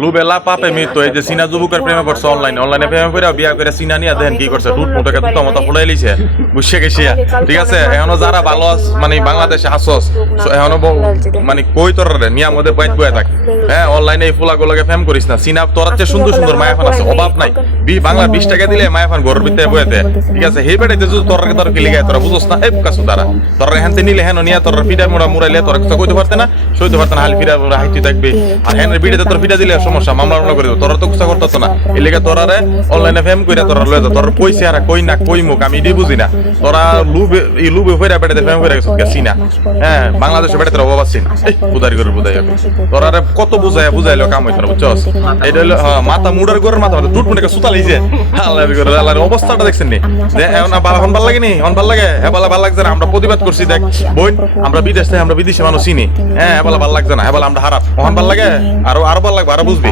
লুবেলা পাপে মৃত্যু, এই যে চীনা যুবকের প্রেমে পড়ছে অনলাইনে অনলাইনে প্রেমে করে বিয়া করে চীনা নিয়ে দেন কি করছে টুট মুটকে দুটো মতো ফুলাই লিছে। বুঝছে গেছে ঠিক আছে, এখনও যারা ভালো মানে বাংলাদেশে আসস এখনও মানে কই তোর নিয়া মধ্যে বাইত বয়ে থাক। হ্যাঁ অনলাইনে এই ফুলা গুলোকে ফেম করিস না। চীনা তোর চেয়ে সুন্দর সুন্দর মায়াফান আছে, অভাব নাই। বি বাংলা বিশ টাকা দিলে মায়াফান ঘরের ভিতরে বয়ে ঠিক আছে, সেই বেড়াইতে যদি তোর তোর কি লিগায়, তোরা বুঝোস না? এই কাছু তারা। তোর হেনতে নিলে হেন নিয়ে তোর ফিডার মোড়া মুড়াইলে তোর কিছু কইতে পারতে না? সইতে পারতে না, হাল মোড়া হাইতে থাকবে। আর হেনের বিড়িতে তোর ফিডা দিলে সমস্যা মামলা মামলা করে দেবো তোরা তো না। এই তোরারে অনলাইনে ফেম কইরা তোরা লয়ে যা। তোর কইছে আর কই না কই মুখ আমি এটি বুঝি না। তোরা লুবে এই লুবে বেড়াতে ফেম গেছিস গেছি না হ্যাঁ বাংলাদেশে অভাব না। এই করে বুঝাই তোরারে কত বুঝাই কাম হইতো এটা হলো হ্যাঁ, মাথা মুডার করে মাথা মাথা। টুট সুতা লাইছে আল্লাহর অবস্থাটা দেখছেন নি? যে এখন ভালো এখন ভালো লাগে এখন ভালো লাগে? হ্যাঁ ভালো লাগছে না। আমরা প্রতিবাদ করছি দেখ। বোন আমরা বিদেশ থেকে আমরা বিদেশি মানুষ চিনি। হ্যাঁ ভালো ভালো লাগছে না। হ্যাঁ আমরা হারাপ ওখান ভালো লাগে? আরও আরও ভালো লাগবে আরও বুঝবি